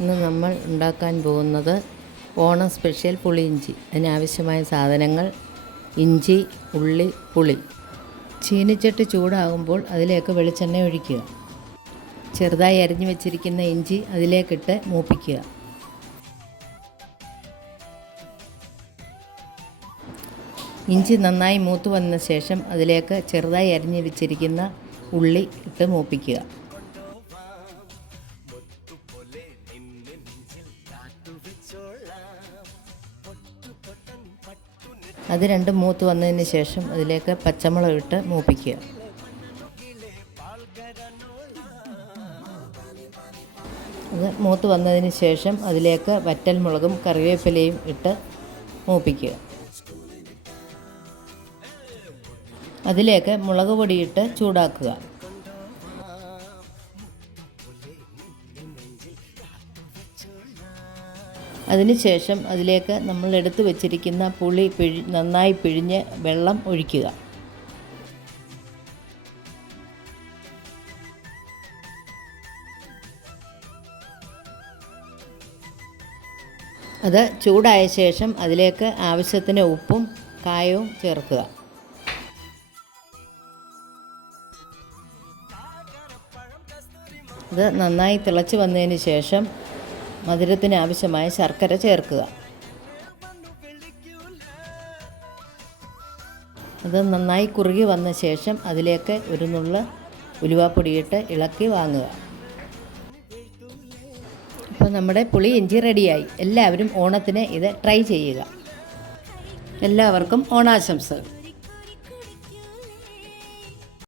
ഇന്ന് നമ്മൾ ഉണ്ടാക്കാൻ പോകുന്നത് ഓണം സ്പെഷ്യൽ പുളിയിഞ്ചി. അതിനാവശ്യമായ സാധനങ്ങൾ: ഇഞ്ചി, ഉള്ളി, പുളി. ചീനിച്ചട്ടി ചൂടാകുമ്പോൾ അതിലേക്ക് വെളിച്ചെണ്ണ ഒഴിക്കുക. ചെറുതായി അരിഞ്ഞു വെച്ചിരിക്കുന്ന ഇഞ്ചി അതിലേക്കിട്ട് മൂപ്പിക്കുക. ഇഞ്ചി നന്നായി മൂത്ത് വന്ന ശേഷം അതിലേക്ക് ചെറുതായി അരിഞ്ഞു വെച്ചിരിക്കുന്ന ഉള്ളി ഇട്ട് മൂപ്പിക്കുക. അത് രണ്ടും മൂത്ത് വന്നതിന് ശേഷം അതിലേക്ക് പച്ചമുളക് ഇട്ട് മൂപ്പിക്കുക. അത് മൂത്ത് വന്നതിന് ശേഷം അതിലേക്ക് വറ്റൽമുളകും കറിവേപ്പിലയും ഇട്ട് മൂപ്പിക്കുക. അതിലേക്ക് മുളക് പൊടിയിട്ട് ചൂടാക്കുക. അതിനുശേഷം അതിലേക്ക് നമ്മൾ എടുത്തു വച്ചിരിക്കുന്ന പുളി നന്നായി പിഴിഞ്ഞ് വെള്ളം ഒഴിക്കുക. അത് ചൂടായ ശേഷം അതിലേക്ക് ആവശ്യത്തിന് ഉപ്പും കായവും ചേർക്കുക. ഇത് നന്നായി തിളച്ച് വന്നതിന് ശേഷം മധുരത്തിന് ആവശ്യമായ ശർക്കര ചേർക്കുക. അത് നന്നായി കുറുകി വന്ന ശേഷം അതിലേക്ക് ഒരു നുള്ള് ഉലുവാപ്പൊടിയിട്ട് ഇളക്കി വാങ്ങുക. അപ്പോൾ നമ്മുടെ പുളി ഇഞ്ചി റെഡിയായി. എല്ലാവരും ഓണത്തിന് ഇത് ട്രൈ ചെയ്യുക. എല്ലാവർക്കും ഓണാശംസകൾ.